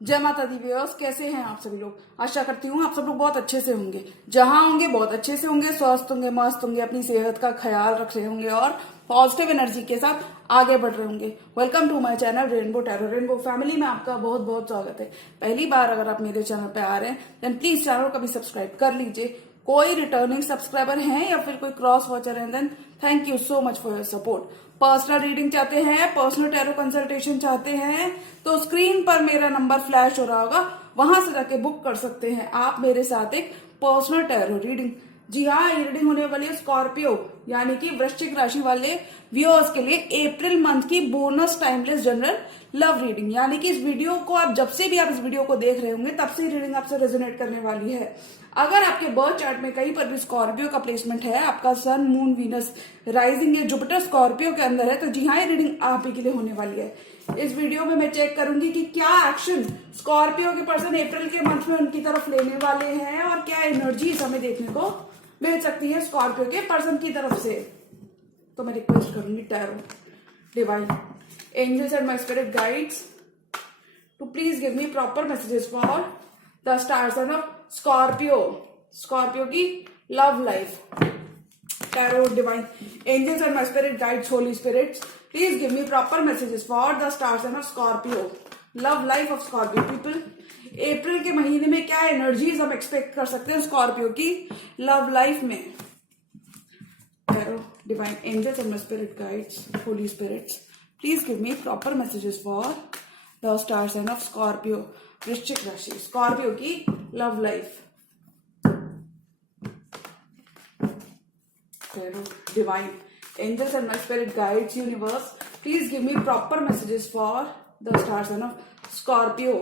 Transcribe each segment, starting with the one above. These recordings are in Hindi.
जय माता दी व्यूअर्स, कैसे हैं आप सभी लोग। आशा करती हूँ आप सब लोग बहुत अच्छे से होंगे, जहां होंगे बहुत अच्छे से होंगे, स्वस्थ होंगे, मस्त होंगे, अपनी सेहत का ख्याल रख रहे होंगे और पॉजिटिव एनर्जी के साथ आगे बढ़ रहे होंगे। Welcome to my channel rainbow tarot. Rainbow family में आपका बहुत बहुत स्वागत है। पहली बार अगर आप मेरे चैनल पे आ रहे हैं देन प्लीज चैनल को भी सब्सक्राइब कर लीजिए। कोई रिटर्निंग सब्सक्राइबर हैं या फिर कोई क्रॉस वॉचर हैं then thank you so much for your support. Personal reading चाहते हैं, पर्सनल टैरो कंसल्टेशन चाहते हैं तो स्क्रीन पर मेरा नंबर फ्लैश हो रहा होगा, वहां से जाके बुक कर सकते हैं आप मेरे साथ एक पर्सनल टैरो रीडिंग। जी हाँ, ये रीडिंग होने वाली है स्कॉर्पियो यानी कि वृश्चिक राशि वाले व्यूअर्स के लिए अप्रैल मंथ की bonus timeless general love reading. यानी कि इस वीडियो को आप जब से भी आप इस वीडियो को देख रहे होंगे तब से रीडिंग आपसे रेजोनेट करने वाली है। अगर आपके बर्थ चार्ट में कहीं पर भी स्कॉर्पियो का प्लेसमेंट है, आपका सन मून वीनस राइजिंग या जुपिटर स्कॉर्पियो के अंदर है, तो जी हाँ, ये रीडिंग आप ही के लिए होने वाली है। इस वीडियो में मैं चेक करूंगी कि क्या एक्शन स्कॉर्पियो के पर्सन अप्रैल के मंथ में उनकी तरफ लेने वाले हैं और क्या एनर्जीज हमें देखने को मिल सकती है स्कॉर्पियो के पर्सन की तरफ से। तो मैं रिक्वेस्ट करूंगी tarot divine angels and my spirit guides to please give me proper messages for the star sign of Scorpio, Scorpio की love life. Tarot divine angels and my spirit guides, holy spirits, please give me proper messages for the star sign of Scorpio, love life of Scorpio people. अप्रैल के महीने में क्या एनर्जीज हम एक्सपेक्ट कर सकते हैं स्कॉर्पियो की लव लाइफ में। Tarot divine angels and my spirit guides, holy spirits, please give me proper messages for the star sign of Scorpio, वृश्चिक राशि, स्कॉर्पियो की love life. Tarot divine angels and my spirit guides, universe, please give me proper messages for the star sign of Scorpio,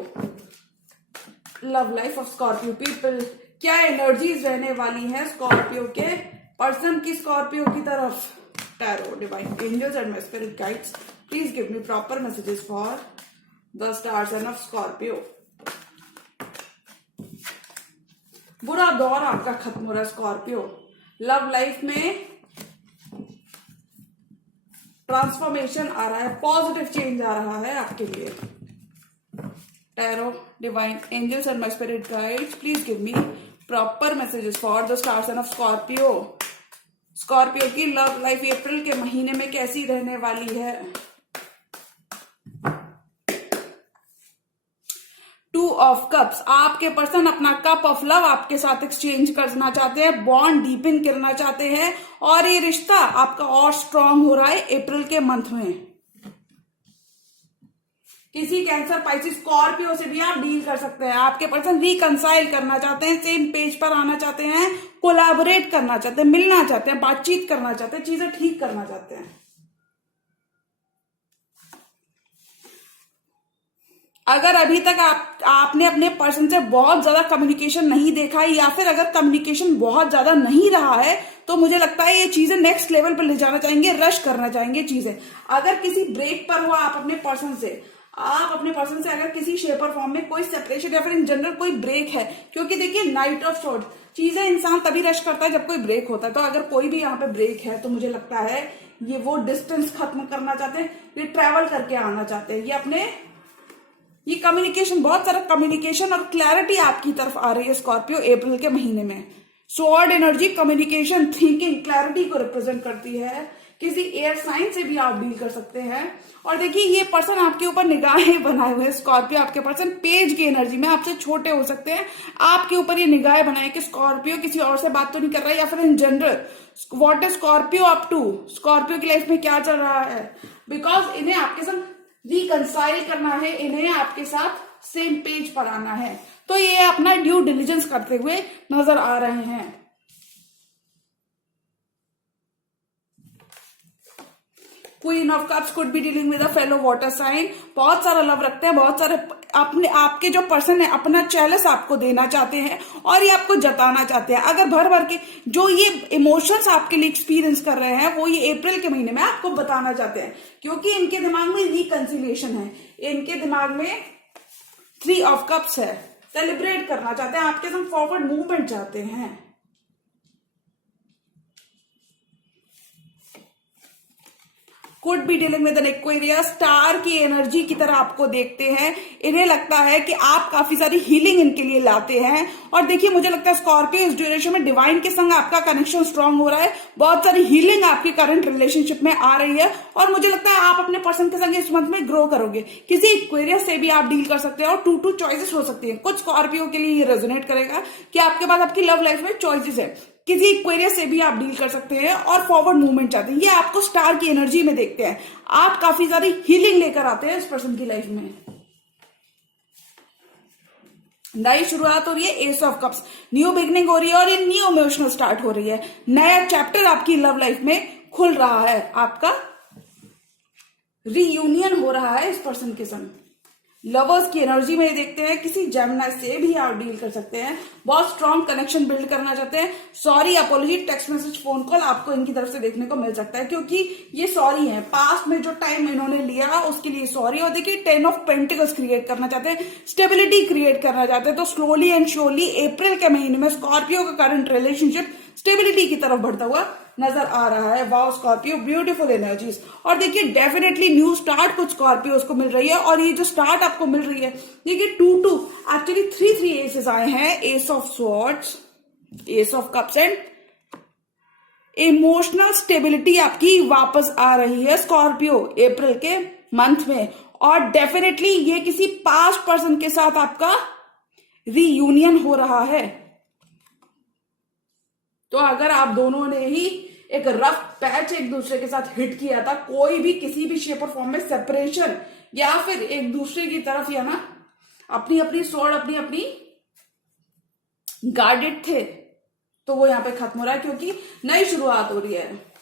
love life of Scorpio people. क्या एनर्जीज रहने वाली हैं स्कॉर्पियो के पर्सन की स्कॉर्पियो की तरफ। Tarot divine angels and my spirit guides, please give me proper messages for the star sign of Scorpio. बुरा दौर आपका खत्म हो रहा है स्कॉर्पियो, लव लाइफ में ट्रांसफॉर्मेशन आ रहा है, पॉजिटिव चेंज आ रहा है आपके लिए। Tarot divine angels and my spirit guides, please give me proper messages for the star sign of Scorpio, Scorpio की लव लाइफ अप्रैल के महीने में कैसी रहने वाली है। टू ऑफ कप्स, आपके पर्सन अपना कप ऑफ लव आपके साथ एक्सचेंज करना चाहते हैं, बॉन्ड डीपन करना चाहते हैं और ये रिश्ता आपका और स्ट्रांग हो रहा है अप्रैल के मंथ में। किसी कैंसर, पाइसिस, स्कॉर्पियो से भी आप डील कर सकते हैं। आपके पर्सन रिकंसाइल करना चाहते हैं, सेम पेज पर आना चाहते हैं, कोलैबोरेट करना चाहते हैं, मिलना चाहते हैं, बातचीत करना चाहते हैं, चीजें ठीक करना चाहते हैं। अगर अभी तक आपने अपने पर्सन से बहुत ज्यादा कम्युनिकेशन नहीं देखा है या फिर अगर कम्युनिकेशन बहुत ज्यादा नहीं रहा है तो मुझे लगता है ये चीजें नेक्स्ट लेवल पर ले जाना चाहेंगे, रश करना चाहेंगे चीजें। अगर किसी ब्रेक पर हो आप अपने पर्सन से, आप अपने पर्सन से अगर किसी शेप और फॉर्म में कोई सेपरेशन या फिर इन जनरल कोई ब्रेक है, क्योंकि देखिए नाइट ऑफ सॉर्ड चीजें इंसान तभी रश करता है जब कोई ब्रेक होता है। तो अगर कोई भी यहाँ पे ब्रेक है तो मुझे लगता है ये वो डिस्टेंस खत्म करना चाहते हैं, ये ट्रेवल करके आना चाहते हैं, ये अपने ये कम्युनिकेशन, बहुत सारा कम्युनिकेशन और क्लैरिटी आपकी तरफ आ रही है स्कॉर्पियो अप्रैल के महीने में। Sword energy communication, thinking, clarity को रिप्रेजेंट करती है। किसी एयर साइन से भी आप डील कर सकते हैं। और देखिए ये पर्सन आपके ऊपर निगाहें बनाए हुए हैं स्कॉर्पियो, आपके पर्सन पेज की एनर्जी में आपसे छोटे हो सकते हैं, आपके ऊपर ये निगाहें बनाए कि स्कॉर्पियो किसी और से बात तो नहीं कर रहा है या फिर in general what is Scorpio up to, Scorpio की लाइफ में क्या चल रहा है। बिकॉज इन्हें आपके साथ रिकंसाइल करना है, इन्हें आपके साथ सेम पेज पर आना है, तो ये अपना ड्यू डिलिजेंस करते हुए नजर आ रहे हैं। Queen of cups could be dealing with a fellow water sign, बहुत सारा लव रखते हैं, बहुत सारे अपने आपके जो पर्सन है अपना चैलेंज आपको देना चाहते हैं और ये आपको जताना चाहते हैं। अगर भर भर के जो ये इमोशंस आपके लिए एक्सपीरियंस कर रहे हैं वो ये अप्रैल के महीने में आपको बताना चाहते हैं, क्योंकि इनके दिमाग में रिकंसिलिएशन है, इनके दिमाग में 3 ऑफ कप्स है, सेलिब्रेट करना चाहते हैं, आपके साथ फॉरवर्ड मूवमेंट चाहते हैं। Could be dealing with an Aquarius, star की एनर्जी की तरह आपको देखते हैं। इन्हें लगता है कि आप काफी सारी हीलिंग इनके लिए लाते हैं। और देखिए मुझे लगता है स्कॉर्पियो इस ड्यूरेशन में डिवाइन के संग आपका कनेक्शन स्ट्रांग हो रहा है, बहुत सारी हीलिंग आपकी करंट रिलेशनशिप में आ रही है। और मुझे लगता है आप अपने पर्सन के संग इस मंथ में ग्रो करोगे। किसी एक्वेरियस से भी आप डील कर सकते हैं और 2 चॉइसेस हो सकती है। कुछ स्कॉर्पियो के लिए ये रेजोनेट करेगा कि आपके पास आपकी लव लाइफ में चॉइसेस है। किसी एक्वेरियस से भी आप डील कर सकते हैं और फॉरवर्ड मूवमेंट चाहते हैं। ये आपको स्टार की एनर्जी में देखते हैं। आप काफी सारी हीलिंग लेकर आते हैं इस पर्सन की लाइफ में। नई शुरुआत हो रही है, S of cups, new beginning हो रही है और ये न्यू इमोशनल स्टार्ट हो रही है। नया चैप्टर आपकी लव लाइफ में खुल रहा है, आपका रीयूनियन हो रहा है इस पर्सन के संग। लवर्स की एनर्जी में देखते हैं, किसी जेमिनी से भी आप डील कर सकते हैं, बहुत स्ट्रॉन्ग कनेक्शन बिल्ड करना चाहते हैं। Sorry, apology, text message, phone call आपको इनकी तरफ से देखने को मिल सकता है, क्योंकि ये सॉरी है। पास्ट में जो टाइम इन्होंने लिया उसके लिए सॉरी। और देखिए 10 ऑफ पेंटिकल्स क्रिएट करना चाहते हैं, स्टेबिलिटी क्रिएट करना चाहते हैं। तो स्लोली एंड श्योरली अप्रैल के महीने में स्कॉर्पियो का करंट रिलेशनशिप स्टेबिलिटी की तरफ बढ़ता हुआ नजर आ रहा है। Wow Scorpio, beautiful energies. और देखिए डेफिनेटली न्यू स्टार्ट कुछ स्कॉर्पियो को मिल रही है। और ये जो स्टार्ट आपको मिल रही है, देखिए 2 एक्चुअली 3 एसेस आए हैं, S of swords, S of cups and emotional stability आपकी वापस आ रही है स्कॉर्पियो अप्रैल के मंथ में। और डेफिनेटली ये किसी पास्ट पर्सन के साथ आपका रीयूनियन हो रहा है। तो अगर आप दोनों ने ही एक रफ पैच एक दूसरे के साथ हिट किया था, कोई भी किसी भी शेप और फॉर्म में सेपरेशन या फिर एक दूसरे की तरफ या ना अपनी अपनी स्वॉर्ड अपनी अपनी गार्डेड थे, तो वो यहां पे खत्म हो रहा है क्योंकि नई शुरुआत हो रही है।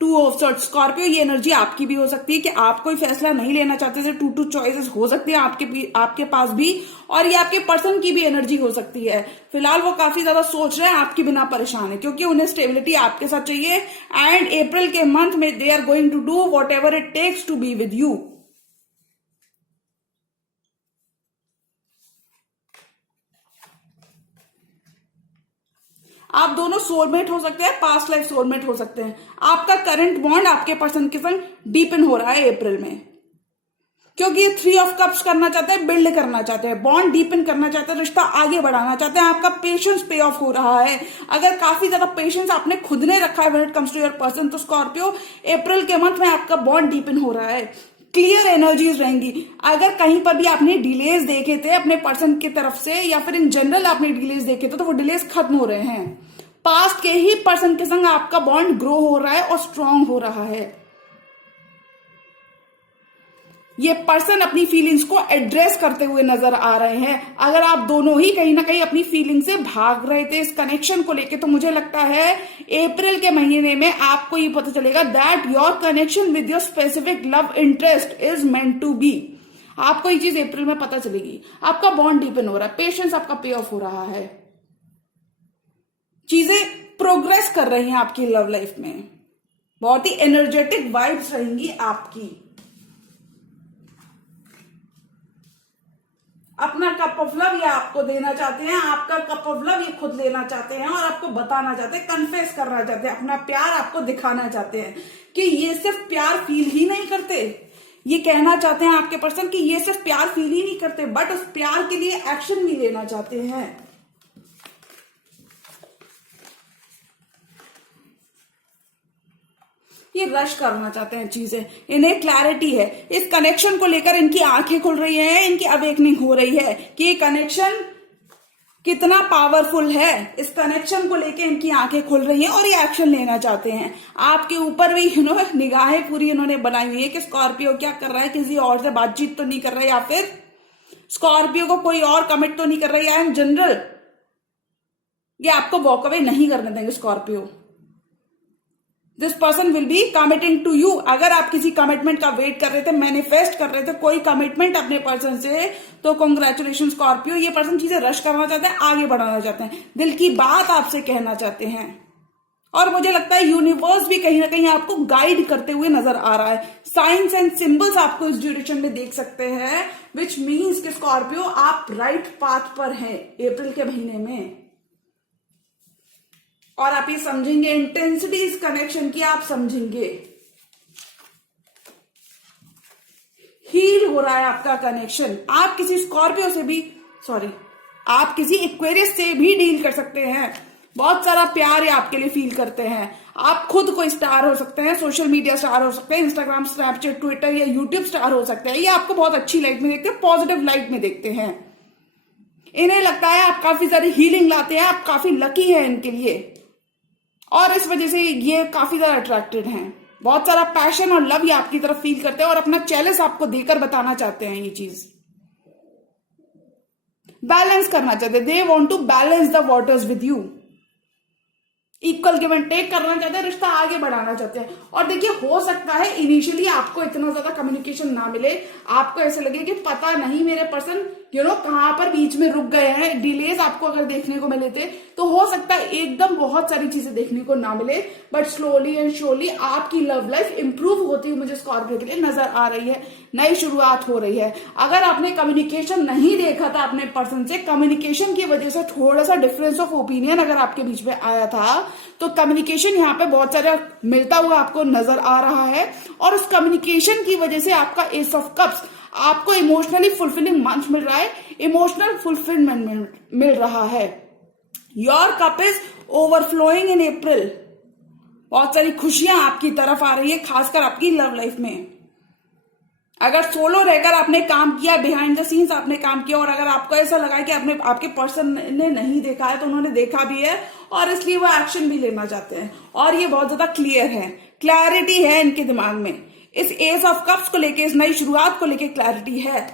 2 ऑफ सॉर्ड्स स्कॉर्पियो, ये एनर्जी आपकी भी हो सकती है कि आप कोई फैसला नहीं लेना चाहते थे। 2 चॉइसेस हो सकती है आपके पास भी, और ये आपके पर्सन की भी एनर्जी हो सकती है। फिलहाल वो काफी ज्यादा सोच रहे हैं, आपके बिना परेशान है, क्योंकि उन्हें स्टेबिलिटी आपके साथ चाहिए। एंड अप्रैल के मंथ में they are going to do whatever it takes to be with you. आप दोनों सोलमेट हो सकते हैं, पास्ट लाइफ सोलमेट हो सकते हैं। आपका करंट बॉन्ड आपके पर्सन के संग डीपन हो रहा है अप्रैल में, क्योंकि ये 3 ऑफ कप्स करना चाहते हैं, बिल्ड करना चाहते हैं, बॉन्ड डीपन करना चाहते हैं, रिश्ता आगे बढ़ाना चाहते हैं। आपका पेशेंस पे ऑफ हो रहा है। अगर काफी ज्यादा पेशेंस आपने खुद ने रखा है when it comes to your person, तो स्कॉर्पियो अप्रैल के मंथ में आपका बॉन्ड डीपन हो रहा है। क्लियर एनर्जीज रहेंगी। अगर कहीं पर भी आपने डिलेज देखे थे अपने पर्सन की तरफ से या फिर इन जनरल आपने डिलेज देखे थे, तो वो डिलेज खत्म हो रहे हैं। पास्ट के ही पर्सन के संग आपका बॉन्ड ग्रो हो रहा है और स्ट्रांग हो रहा है। ये पर्सन अपनी फीलिंग्स को एड्रेस करते हुए नजर आ रहे हैं। अगर आप दोनों ही कहीं ना कहीं अपनी फीलिंग से भाग रहे थे इस कनेक्शन को लेके, तो मुझे लगता है अप्रैल के महीने में आपको ये पता चलेगा that your connection with your specific love interest is meant to be. आपको ये चीज अप्रैल में पता चलेगी। आपका बॉन्ड डीपन हो रहा है, पेशेंस आपका पे ऑफ हो रहा है, चीजें प्रोग्रेस कर रही हैं आपकी लव लाइफ में। बहुत ही एनर्जेटिक वाइब्स रहेंगी आपकी। अपना कप ऑफ लव ये आपको देना चाहते हैं, आपका कप ऑफ लव ये खुद लेना चाहते हैं और आपको बताना चाहते हैं, कन्फेस करना चाहते हैं, अपना प्यार आपको दिखाना चाहते हैं कि ये सिर्फ प्यार फील ही नहीं करते। ये कहना चाहते हैं आपके पर्सन कि ये सिर्फ प्यार फील ही नहीं करते, बट उस प्यार के लिए एक्शन भी लेना चाहते हैं। ये रश करना चाहते हैं चीजें, इन्हें क्लैरिटी है इस कनेक्शन को लेकर। इनकी आंखें खुल रही हैं, इनकी अवेकनिंग हो रही है कि ये कनेक्शन कितना पावरफुल है। इस कनेक्शन को लेकर इनकी आंखें खुल रही हैं और ये एक्शन लेना चाहते हैं। आपके ऊपर भी निगाहें पूरी इन्होंने बनाई हुई है कि स्कॉर्पियो क्या कर रहा है, किसी और से बातचीत तो नहीं कर रहा है, या फिर स्कॉर्पियो को कोई और कमिट तो नहीं कर रहा है, या इन जनरल ये आपको वॉक अवे नहीं करने देंगे Scorpio. This person will be committing to you. अगर आप किसी कमिटमेंट का वेट कर रहे थे, मैनिफेस्ट कर रहे थे कोई कमिटमेंट अपने पर्सन से, तो कॉन्ग्रेचुलेशन स्कॉर्पियो। ये पर्सन चीजें रश करना चाहते हैं, आगे बढ़ाना चाहते हैं, दिल की बात आपसे कहना चाहते हैं। और मुझे लगता है यूनिवर्स भी कहीं ना कहीं आपको गाइड करते हुए नजर आ रहा है। साइंस एंड सिंबल्स आपको इस ड्यूरेशन में देख सकते हैं, विच मीन्स कि स्कॉर्पियो आप राइट पाथ पर हैं अप्रैल के महीने में। और आप ये समझेंगे इंटेंसिटी इस कनेक्शन की, आप समझेंगे हील हो रहा है आपका कनेक्शन। आप किसी स्कॉर्पियो से भी, सॉरी, आप किसी एक्वेरियस से भी डील कर सकते हैं। बहुत सारा प्यार ये आपके लिए फील करते हैं। आप खुद कोई स्टार हो सकते हैं, सोशल मीडिया स्टार हो सकते हैं, इंस्टाग्राम, स्नैपचैट, ट्विटर या यूट्यूब स्टार हो सकते हैं। ये आपको बहुत अच्छी लाइट में देखते हैं, पॉजिटिव लाइट में देखते हैं। इन्हें लगता है आप काफी सारी हीलिंग लाते हैं, आप काफी लकी हैं इनके लिए, और इस वजह से ये काफी ज्यादा अट्रैक्टेड हैं। बहुत सारा पैशन और लव ये आपकी तरफ फील करते हैं और अपना चेलेस आपको देकर बताना चाहते हैं। ये चीज बैलेंस करना चाहते हैं, they want to balance the waters with you, equal give and take करना चाहते हैं, रिश्ता आगे बढ़ाना चाहते हैं। और देखिए, हो सकता है इनिशियली आपको इतना ज्यादा कम्युनिकेशन ना मिले, आपको ऐसे लगे कि पता नहीं मेरे पर्सन कहां पर बीच में रुक गए हैं, डिलेज आपको अगर देखने को मिले थे, तो हो सकता है एकदम बहुत सारी चीजें देखने को ना मिले, बट स्लोली एंड श्योरली आपकी लव लाइफ इंप्रूव होती हुई मुझे स्कॉर्पियो के लिए नजर आ रही है। नई शुरुआत हो रही है। अगर आपने कम्युनिकेशन नहीं देखा था अपने पर्सन से, कम्युनिकेशन की वजह से थोड़ा सा डिफरेंस ऑफ ओपिनियन अगर आपके बीच में आया था, तो कम्युनिकेशन यहाँ पे बहुत सारा मिलता हुआ आपको नजर आ रहा है, और उस कम्युनिकेशन की वजह से आपका एस ऑफ कप्स, आपको इमोशनली फुलफिलिंग मंथ मिल रहा है, इमोशनल फुलफिलमेंट मिल रहा है। योर कप इज ओवरफ्लोइंग इन अप्रैल। बहुत सारी खुशियां आपकी तरफ आ रही है, खासकर आपकी लव लाइफ में। अगर सोलो रहकर आपने काम किया, बिहाइंड द सीन्स आपने काम किया, और अगर आपको ऐसा लगा कि आपके पर्सन ने नहीं देखा है, तो उन्होंने देखा भी है और इसलिए वो एक्शन भी लेना चाहते हैं। और ये बहुत ज्यादा क्लियर है, क्लैरिटी है इनके दिमाग में। इस एस ऑफ कप्स को लेके, इस नई शुरुआत को लेके क्लैरिटी है,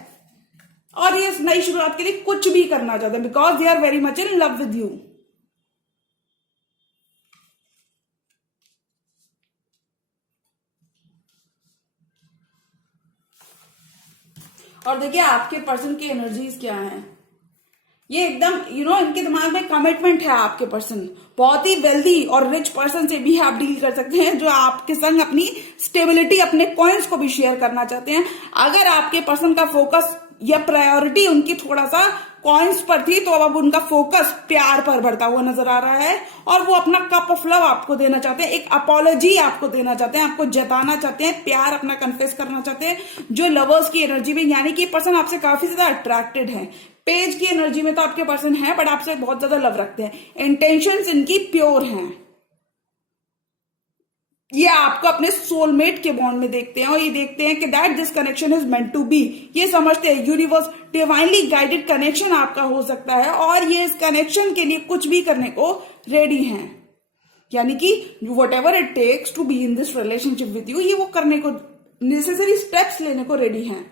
और ये इस नई शुरुआत के लिए कुछ भी करना चाहते हैं, because they are very much in love with you. और देखिए आपके पर्सन की एनर्जीज क्या हैं। ये एकदम इनके दिमाग में कमिटमेंट है। आपके पर्सन बहुत ही वेल्दी और रिच पर्सन से भी आप डील कर सकते हैं, जो आपके संग अपनी स्टेबिलिटी, अपने कॉइन्स को भी शेयर करना चाहते हैं। अगर आपके पर्सन का फोकस या प्रायोरिटी उनकी थोड़ा सा कॉइन्स पर थी, तो अब उनका फोकस प्यार पर बढ़ता हुआ नजर आ रहा है, और वो अपना कप ऑफ लव आपको देना चाहते हैं, एक अपॉलॉजी आपको देना चाहते हैं, आपको जताना चाहते हैं, प्यार अपना कन्फेस करना चाहते हैं। जो लवर्स की एनर्जी में, यानी कि पर्सन आपसे काफी ज्यादा अट्रैक्टेड है। पेज की एनर्जी में तो आपके पर्सन है, बट आपसे बहुत ज्यादा लव रखते हैं, इंटेंशंस इनकी प्योर हैं। ये आपको अपने सोलमेट के बॉन्ड में देखते हैं, और ये देखते हैं कि that this connection is meant to be. ये समझते हैं यूनिवर्स डिवाइनली गाइडेड कनेक्शन आपका हो सकता है, और ये इस कनेक्शन के लिए कुछ भी करने को रेडी हैं। यानी कि whatever it takes to be in this relationship with you, ये वो करने को, नेसेसरी स्टेप्स लेने को रेडी हैं।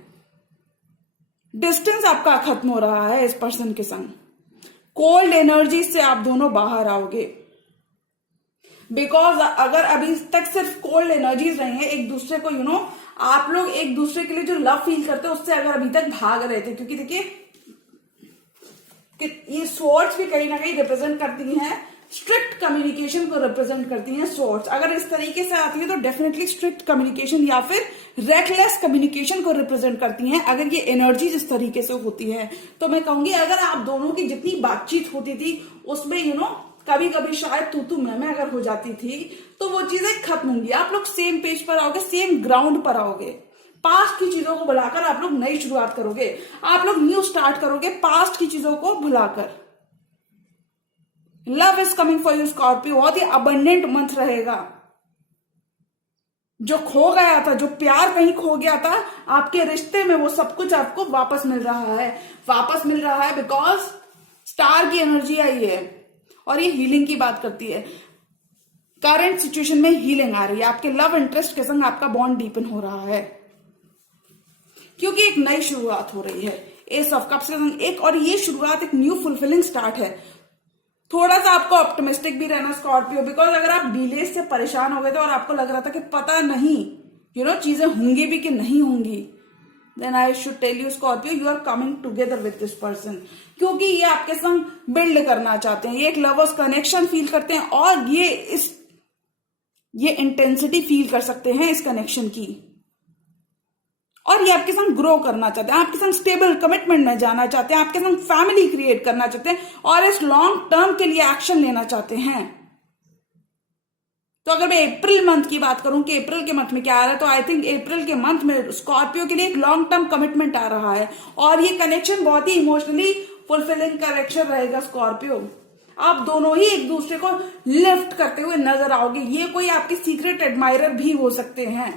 डिस्टेंस आपका खत्म हो रहा है इस पर्सन के संग। कोल्ड एनर्जी से आप दोनों बाहर आओगे, बिकॉज अगर अभी तक सिर्फ कोल्ड एनर्जीज रही हैं एक दूसरे को, आप लोग एक दूसरे के लिए जो लव फील करते हैं उससे अगर अभी तक भाग रहे थे, क्योंकि देखिए ये स्वॉर्ड्स भी कहीं ना कहीं रिप्रेजेंट करती हैं, स्ट्रिक्ट कम्युनिकेशन को रिप्रेजेंट करती हैं स्वॉर्ड्स। अगर इस तरीके से आती है तो डेफिनेटली स्ट्रिक्ट कम्युनिकेशन या फिर रेकलेस कम्युनिकेशन को रिप्रेजेंट करती हैं। अगर ये एनर्जी इस तरीके से होती है, तो मैं कहूंगी अगर आप दोनों की जितनी बातचीत होती थी उसमें कभी कभी शायद तू मैं अगर हो जाती थी, तो वो चीजें खत्म होंगी। आप लोग सेम पेज पर आओगे, सेम ग्राउंड पर आओगे। पास्ट की चीजों को भुलाकर आप लोग नई शुरुआत करोगे, आप लोग न्यू स्टार्ट करोगे पास्ट की चीजों को भुलाकर। Love is coming for you Scorpio. बहुत ही अबंडेंट मंथ रहेगा। जो खो गया था, जो प्यार कहीं खो गया था आपके रिश्ते में, वो सब कुछ आपको वापस मिल रहा है। वापस मिल रहा है बिकॉज स्टार की एनर्जी आई है, और ये हीलिंग की बात करती है। करंट सिचुएशन में हीलिंग आ रही है, आपके लव इंटरेस्ट के संग आपका बॉन्ड डीपन हो रहा है, क्योंकि एक नई शुरुआत हो रही है एस ऑफ कप्स के संग एक, और ये शुरुआत एक न्यू फुलफिलिंग स्टार्ट है। थोड़ा सा आपको ऑप्टिमिस्टिक भी रहना स्कॉर्पियो, बिकॉज अगर आप डिले से परेशान हो गए थे और आपको लग रहा था कि पता नहीं चीजें होंगी भी कि नहीं होंगी, then I should tell you Scorpio, you are coming together with this person, क्योंकि ये आपके संग बिल्ड करना चाहते हैं। ये एक लवर्स कनेक्शन फील करते हैं, और ये इंटेंसिटी फील कर सकते हैं इस कनेक्शन की, और ये आपके संग ग्रो करना चाहते हैं, आपके संग स्टेबल कमिटमेंट में जाना चाहते हैं, आपके संग फैमिली क्रिएट करना चाहते हैं, और इस लॉन्ग टर्म के लिए एक्शन लेना चाहते हैं। तो अगर मैं अप्रैल मंथ की बात करूं कि अप्रैल के मंथ में क्या आ रहा है, तो आई थिंक अप्रैल के मंथ में स्कॉर्पियो के लिए एक लॉन्ग टर्म कमिटमेंट आ रहा है और ये कनेक्शन बहुत ही इमोशनली फुलफिलिंग कनेक्शन रहेगा स्कॉर्पियो। आप दोनों ही एक दूसरे को लिफ्ट करते हुए नजर आओगे। ये कोई आपके सीक्रेट एडमायरर भी हो सकते हैं।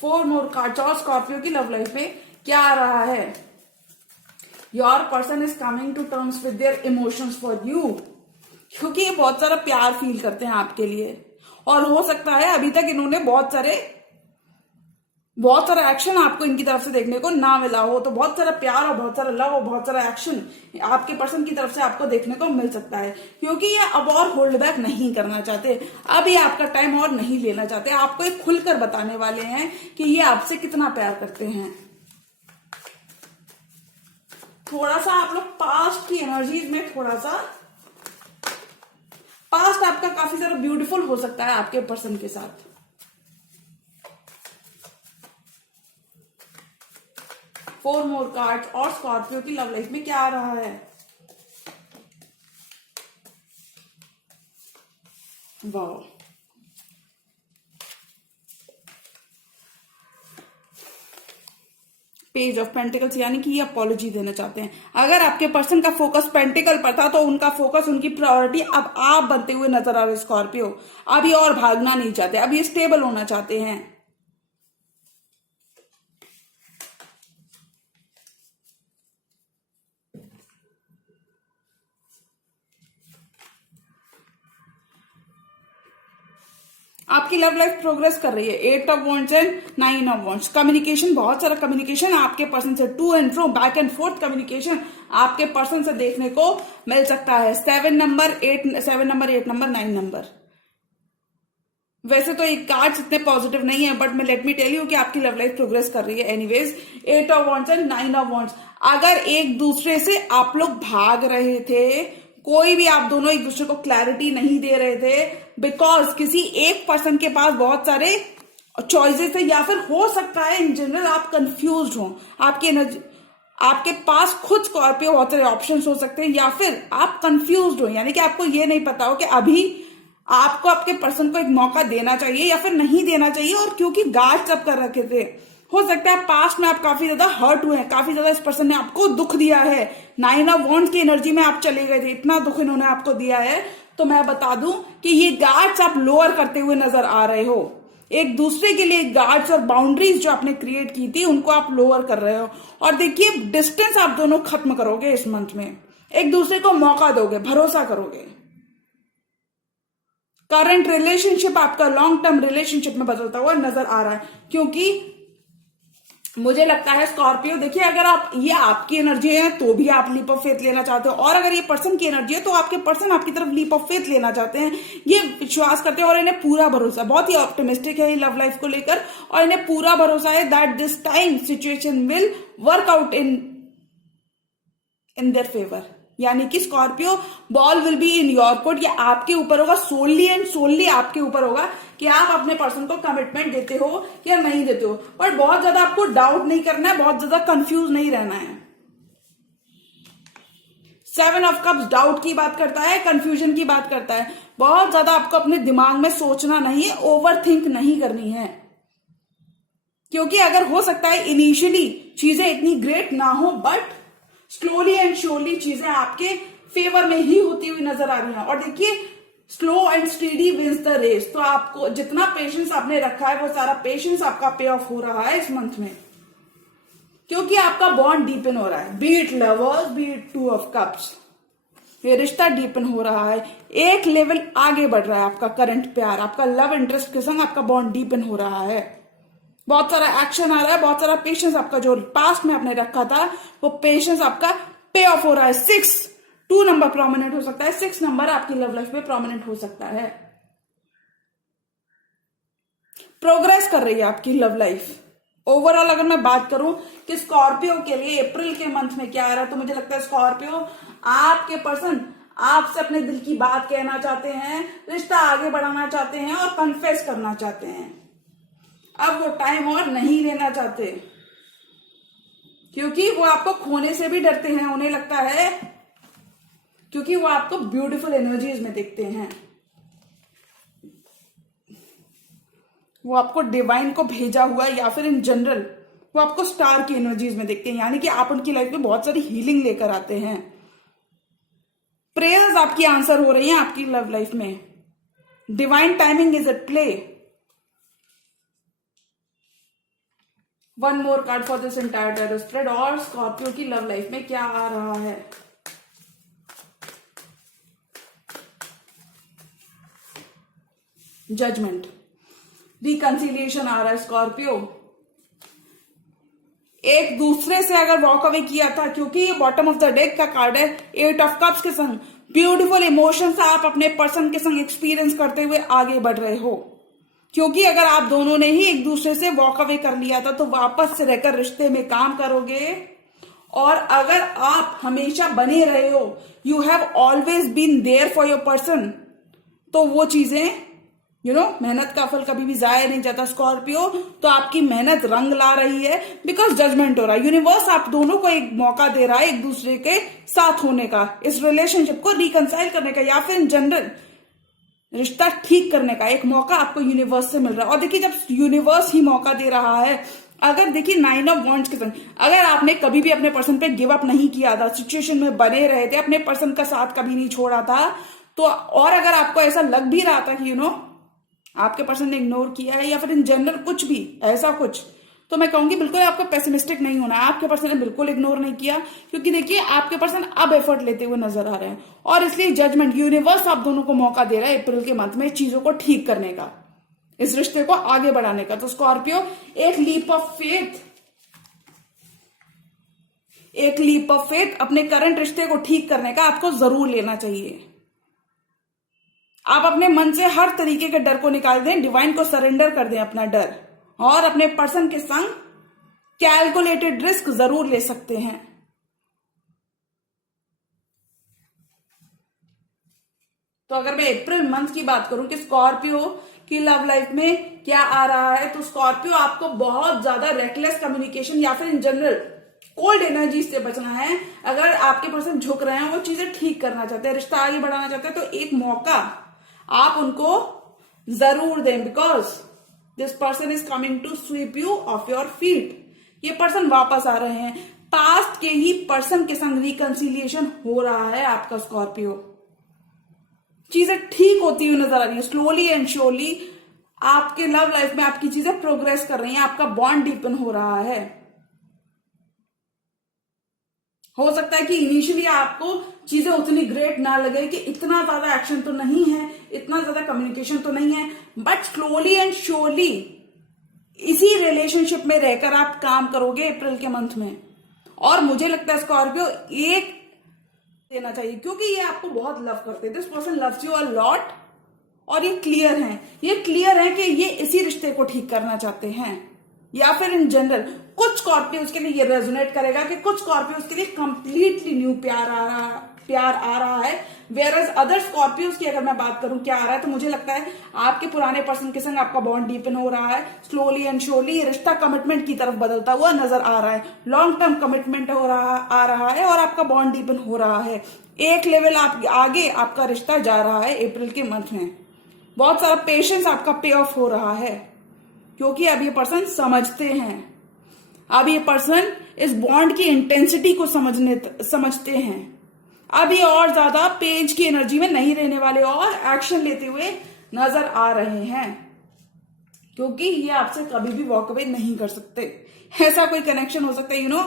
4 मोर कार्ड्स और स्कॉर्पियो की लव लाइफ में क्या आ रहा है? Your person is coming to terms with their emotions for you, क्योंकि ये बहुत सारा प्यार फील करते हैं आपके लिए और हो सकता है अभी तक इन्होंने बहुत सारा एक्शन आपको इनकी तरफ से देखने को ना मिला हो। तो बहुत सारा प्यार और बहुत सारा लव और बहुत सारा एक्शन आपके पर्सन की तरफ से आपको देखने को मिल सकता है, क्योंकि ये अब और होल्ड बैक नहीं करना चाहते, अब ये आपका टाइम और नहीं लेना चाहते। आपको एक खुलकर बताने वाले हैं कि ये आपसे कितना प्यार करते हैं। थोड़ा सा आप लोग पास्ट की एनर्जीज में पास्ट आपका काफी ज्यादा ब्यूटीफुल हो सकता है आपके पर्सन के साथ। फोर मोर कार्ड्स और स्कॉर्पियो की लव लाइफ में क्या आ रहा है? वाह, पेज ऑफ पेंटिकल्स, यानी कि ये अपॉलॉजी देना चाहते हैं। अगर आपके पर्सन का फोकस पेंटिकल पर था तो उनका फोकस, उनकी प्रायोरिटी अब आप बनते हुए नजर आ रहे स्कॉर्पियो। अब ये और भागना नहीं चाहते, अब ये स्टेबल होना चाहते हैं। आपकी लव लाइफ प्रोग्रेस कर रही है। 8 of wands and 9 of wands. Communication, बहुत सारा कम्युनिकेशन आपके पर्सन से, to and fro, back and forth communication आपके पर्सन से देखने को मिल सकता है। 7 नंबर 8 नंबर 9 नंबर। वैसे तो ये कार्ड्स इतने पॉजिटिव नहीं है, बट मैं लेट मी टेल यू कि आपकी लव लाइफ प्रोग्रेस कर रही है anyways. 8 of wands and 9 of wands. अगर एक दूसरे से आप लोग भाग रहे थे, कोई भी आप दोनों एक दूसरे को क्लैरिटी नहीं दे रहे थे, बिकॉज किसी एक पर्सन के पास बहुत सारे चॉइसेस है, या फिर हो सकता है इन जनरल आप कंफ्यूज हो, आपकी एनर्जी, आपके पास खुद स्कॉर्पियो बहुत सारे ऑप्शंस हो सकते हैं, या फिर आप कंफ्यूज हो, यानी कि आपको ये नहीं पता हो कि अभी आपको आपके पर्सन को एक मौका देना चाहिए या फिर नहीं देना चाहिए। और क्योंकि गार्ड सब कर रखे थे, हो सकता है पास्ट में आप काफी ज्यादा हर्ट हुए हैं, काफी ज्यादा इस पर्सन ने आपको दुख दिया है। 9 ऑफ वॉन्ड्स की एनर्जी में आप चले गए थे, इतना दुख इन्होंने आपको दिया है। तो मैं बता दूं कि ये गार्ड्स आप लोअर करते हुए नजर आ रहे हो। एक दूसरे के लिए गार्ड्स और बाउंड्रीज जो आपने क्रिएट की थी उनको आप लोअर कर रहे हो। और देखिए, डिस्टेंस आप दोनों खत्म करोगे इस मंथ में, एक दूसरे को मौका दोगे, भरोसा करोगे। करंट रिलेशनशिप आपका लॉन्ग टर्म रिलेशनशिप में बदलता हुआ नजर आ रहा है, क्योंकि मुझे लगता है स्कॉर्पियो, देखिए, अगर आप, ये आपकी एनर्जी है तो भी आप लीप ऑफ फेथ लेना चाहते हो, और अगर ये पर्सन की एनर्जी है तो आपके पर्सन आपकी तरफ लीप ऑफ फेथ लेना चाहते हैं। ये विश्वास करते हैं और इन्हें पूरा भरोसा, बहुत ही ऑप्टिमिस्टिक है ये लव लाइफ को लेकर, और इन्हें पूरा भरोसा है that this time situation will work out in their favour. यानी कि Scorpio, ball will be in your court. ये आपके ऊपर होगा, सोलली एंड सोलली आपके ऊपर होगा कि आप अपने पर्सन को कमिटमेंट देते हो या नहीं देते हो। पर बहुत ज्यादा आपको डाउट नहीं करना है, बहुत ज्यादा कंफ्यूज नहीं रहना है। 7 ऑफ कप्स डाउट की बात करता है, कंफ्यूजन की बात करता है। बहुत ज्यादा आपको अपने दिमाग में सोचना नहीं है, ओवर थिंक नहीं करनी है, क्योंकि अगर हो सकता है इनिशियली चीजें इतनी ग्रेट ना हो, बट स्लोली एंड श्योरली चीजें आपके फेवर में ही होती हुई नजर आ रही हैं। और देखिए, slow and steady wins the race. तो आपको जितना पेशेंस आपने रखा है, वो सारा पेशेंस आपका पे ऑफ हो रहा है इस मंथ में, क्योंकि आपका बॉन्ड डीपन हो रहा है। Beat lovers, beat 2 of cups, ये रिश्ता डीपन हो रहा है, एक लेवल आगे बढ़ रहा है आपका करंट प्यार, आपका लव इंटरेस्ट के संग आपका बॉन्ड डीपन हो रहा है। बहुत सारा एक्शन आ रहा है, बहुत सारा पेशेंस आपका जो पास्ट में आपने रखा था, वो पेशेंस आपका पे ऑफ हो रहा है। 2 नंबर प्रोमिनेंट हो सकता है, 6 नंबर आपकी लव लाइफ में प्रोमिनेंट हो सकता है। प्रोग्रेस कर रही है आपकी लव लाइफ। ओवरऑल अगर मैं बात करूं कि स्कॉर्पियो के लिए अप्रैल के मंथ में क्या आ रहा है, तो मुझे लगता है स्कॉर्पियो, आपके पर्सन आपसे अपने दिल की बात कहना चाहते हैं, रिश्ता आगे बढ़ाना चाहते हैं और कन्फेस करना चाहते हैं। अब वो टाइम और नहीं लेना चाहते, क्योंकि वो आपको खोने से भी डरते हैं। उन्हें लगता है क्योंकि वो आपको ब्यूटीफुल एनर्जीज में देखते हैं, वो आपको डिवाइन को भेजा हुआ या फिर इन जनरल वो आपको स्टार की एनर्जीज में देखते हैं, यानी कि आप उनकी लाइफ में बहुत सारी हीलिंग लेकर आते हैं। प्रेयर्स आपकी आंसर हो रही हैं आपकी लव लाइफ में, divine timing is at play. One more card for this entire tarot spread. और स्कॉर्पियो की लव लाइफ में क्या आ रहा है? जजमेंट, रिकंसिलिएशन आ रहा है स्कॉर्पियो। एक दूसरे से अगर वॉक अवे किया था, क्योंकि ये बॉटम ऑफ द डेक का कार्ड है, 8 ऑफ कप्स के संग ब्यूटीफुल इमोशंस आप अपने पर्सन के संग एक्सपीरियंस करते हुए आगे बढ़ रहे हो। क्योंकि अगर आप दोनों ने ही एक दूसरे से वॉक अवे कर लिया था तो वापस से रहकर रिश्ते में काम करोगे। और अगर आप हमेशा बने रहे हो, you have always been there for your person, तो वो चीजें मेहनत का फल कभी भी जाया नहीं जाता स्कॉर्पियो। तो आपकी मेहनत रंग ला रही है, बिकॉज जजमेंट हो रहा है। यूनिवर्स आप दोनों को एक मौका दे रहा है एक दूसरे के साथ होने का, इस रिलेशनशिप को रिकंसाइल करने का, या फिर इन जनरल रिश्ता ठीक करने का एक मौका आपको यूनिवर्स से मिल रहा है। और देखिए, जब यूनिवर्स ही मौका दे रहा है, अगर देखिए 9 ऑफ वॉन्ड्स के संग अगर आपने कभी भी अपने पर्सन पे गिव अप नहीं किया था, सिचुएशन में बने रहे थे, अपने पर्सन का साथ कभी नहीं छोड़ा था, तो और अगर आपको ऐसा लग भी रहा था कि आपके पर्सन ने इग्नोर किया है या फिर इन जनरल कुछ भी ऐसा कुछ, तो मैं कहूंगी बिल्कुल आपको पेसिमिस्टिक नहीं होना है। आपके पर्सन ने बिल्कुल इग्नोर नहीं किया, क्योंकि देखिए आपके पर्सन अब एफर्ट लेते हुए नजर आ रहे हैं। और इसलिए जजमेंट, यूनिवर्स आप दोनों को मौका दे रहा है अप्रैल के मंथ में चीजों को ठीक करने का, इस रिश्ते को आगे बढ़ाने का। तो स्कॉर्पियो, एक लीप ऑफ फेथ अपने करंट रिश्ते को ठीक करने का आपको जरूर लेना चाहिए। आप अपने मन से हर तरीके के डर को निकाल दें, डिवाइन को सरेंडर कर दें अपना डर, और अपने पर्सन के संग कैलकुलेटेड रिस्क जरूर ले सकते हैं। तो अगर मैं अप्रैल मंथ की बात करूं कि स्कॉर्पियो की लव लाइफ में क्या आ रहा है, तो स्कॉर्पियो आपको बहुत ज्यादा रेकलेस कम्युनिकेशन या फिर इन जनरल कोल्ड एनर्जी से बचना है। अगर आपके पर्सन झुक रहे हैं, वो चीजें ठीक करना चाहते हैं, रिश्ता आगे बढ़ाना चाहते हैं, तो एक मौका आप उनको जरूर दें, because this person is coming to sweep you off your feet. ये पर्सन वापस आ रहे हैं, पास्ट के ही पर्सन के संग रिकंसिलिएशन हो रहा है आपका स्कॉर्पियो। चीजें ठीक होती हुई नजर आ रही है, स्लोली एंड श्योरली आपके लव लाइफ में आपकी चीजें प्रोग्रेस कर रही हैं, आपका बॉन्ड डीपन हो रहा है। हो सकता है कि इनिशियली आपको चीजें उतनी ग्रेट ना लगे, कि इतना ज्यादा एक्शन तो नहीं है, इतना ज्यादा कम्युनिकेशन तो नहीं है, बट स्लोली एंड श्योरली इसी रिलेशनशिप में रहकर आप काम करोगे अप्रैल के मंथ में। और मुझे लगता है स्कॉर्पियो एक देना चाहिए, क्योंकि ये आपको बहुत लव करते हैं, this person loves you a lot. और ये क्लियर है कि ये इसी रिश्ते को ठीक करना चाहते हैं, या फिर इन जनरल कुछ स्कॉर्पियोज के लिए ये रेजोनेट करेगा कि कुछ स्कॉर्पियोज के लिए कंप्लीटली न्यू प्यार आ रहा है। वेयर एज अदर स्कॉर्पियोज की अगर मैं बात करूं क्या आ रहा है, तो मुझे लगता है आपके पुराने पर्सन के संग आपका बॉन्ड डीपन हो रहा है, स्लोली एंड श्योरली ये रिश्ता कमिटमेंट की तरफ बदलता हुआ नजर आ रहा है, लॉन्ग टर्म कमिटमेंट आ रहा है, और आपका बॉन्ड डीपन हो रहा है। एक लेवल आगे आपका रिश्ता जा रहा है अप्रैल के मंथ में। बहुत सारा पेशेंस आपका पे ऑफ हो रहा है, क्योंकि अब ये पर्सन समझते हैं, अब ये पर्सन इस बॉन्ड की इंटेंसिटी को समझते हैं। अब ये और ज्यादा पेज की एनर्जी में नहीं रहने वाले और एक्शन लेते हुए नजर आ रहे हैं, क्योंकि ये आपसे कभी भी वॉक अवे नहीं कर सकते। ऐसा कोई कनेक्शन हो सकता है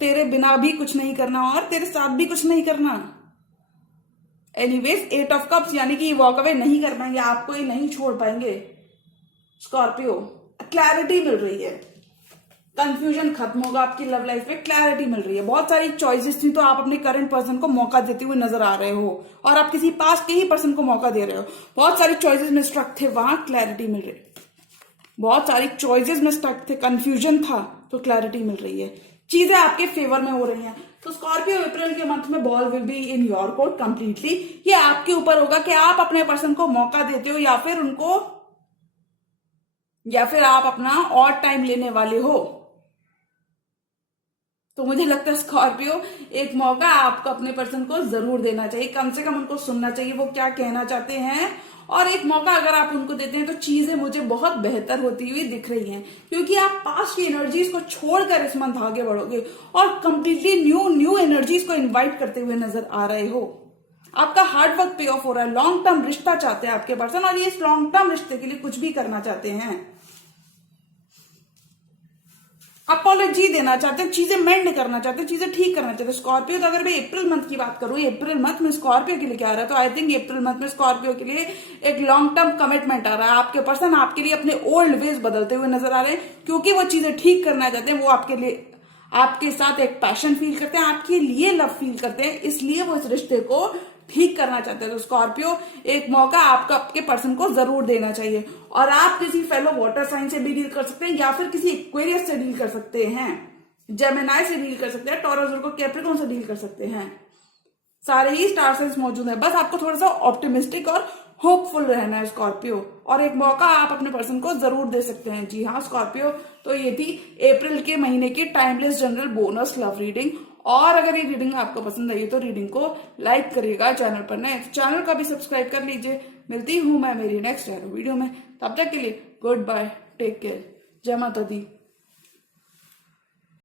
तेरे बिना भी कुछ नहीं करना और तेरे साथ भी कुछ नहीं करना। एनीवेज 8 ऑफ कप्स, यानी कि वॉक अवे नहीं कर पाएंगे, आपको ही नहीं छोड़ पाएंगे स्कॉर्पियो। क्लैरिटी मिल रही है, कंफ्यूजन खत्म होगा आपकी लव लाइफ में, क्लैरिटी मिल रही है। बहुत सारी चॉइसेस थी, तो आप अपने करंट पर्सन को मौका देते हुए नजर आ रहे हो, और आप किसी पास के ही पर्सन को मौका दे रहे हो। बहुत सारी चॉइसेस में स्ट्रक थे, वहां क्लैरिटी मिल रही, बहुत सारी चॉइसेस में स्ट्रक थे, कंफ्यूजन था, तो क्लैरिटी मिल रही है, चीजें आपके फेवर में हो रही हैं। तो स्कॉर्पियो अप्रैल के मंथ में ball will be in your court completely. ये आपके ऊपर होगा कि आप अपने पर्सन को मौका देते हो, या फिर आप अपना और टाइम लेने वाले हो। तो मुझे लगता है स्कॉर्पियो, एक मौका आपको अपने पर्सन को जरूर देना चाहिए, कम से कम उनको सुनना चाहिए वो क्या कहना चाहते हैं, और एक मौका अगर आप उनको देते हैं तो चीजें मुझे बहुत बेहतर होती हुई दिख रही हैं, क्योंकि आप पास्ट की एनर्जीज को छोड़कर इस मंथ आगे बढ़ोगे और कंप्लीटली न्यू एनर्जीज को इन्वाइट करते हुए नजर आ रहे हो। आपका हार्ड वर्क पे ऑफ हो रहा है, लॉन्ग टर्म रिश्ता चाहते हैं आपके पर्सन, और ये इस लॉन्ग टर्म रिश्ते के लिए कुछ भी करना चाहते हैं, अपॉलॉजी देना चाहते हैं, चीजें मेंड करना चाहते हैं, चीजें ठीक करना चाहते हैं स्कॉर्पियो। तो अगर मैं अप्रैल मंथ की बात करूं, अप्रैल मंथ में स्कॉर्पियो के लिए क्या आ रहा है, तो आई थिंक अप्रैल मंथ में स्कॉर्पियो के लिए एक लॉन्ग टर्म कमिटमेंट आ रहा है। आपके पर्सन आपके लिए अपने ओल्ड वेज बदलते हुए नजर आ रहे हैं, क्योंकि वो चीजें ठीक करना चाहते हैं, वो आपके लिए, आपके साथ एक पैशन फील करते हैं, आपके लिए लव फील करते हैं, इसलिए वो इस रिश्ते को ठीक करना चाहते हैं। तो स्कॉर्पियो, एक मौका आपको आपके पर्सन को जरूर देना चाहिए, और आप किसी फेलो वाटर साइन से भी डील कर सकते हैं, या फिर किसी एक्वेरियस से डील कर सकते हैं, जेमिनी से डील कर सकते हैं, टॉरस और कैप्रिकॉर्न से डील कर सकते हैं। सारे ही स्टार साइंस मौजूद है, बस आपको थोड़ा सा ऑप्टिमिस्टिक और होपफुल रहना है स्कॉर्पियो, और एक मौका आप अपने पर्सन को जरूर दे सकते हैं। जी हाँ स्कॉर्पियो, तो ये थी अप्रैल के महीने की timeless general bonus love reading. और अगर ये रीडिंग आपको पसंद आई तो रीडिंग को लाइक करिएगा, चैनल पर नए चैनल का भी सब्सक्राइब कर लीजिए। मिलती हूं मैं मेरी नेक्स्ट वीडियो में, तब तक के लिए गुड बाय, टेक केयर, जय माता दी।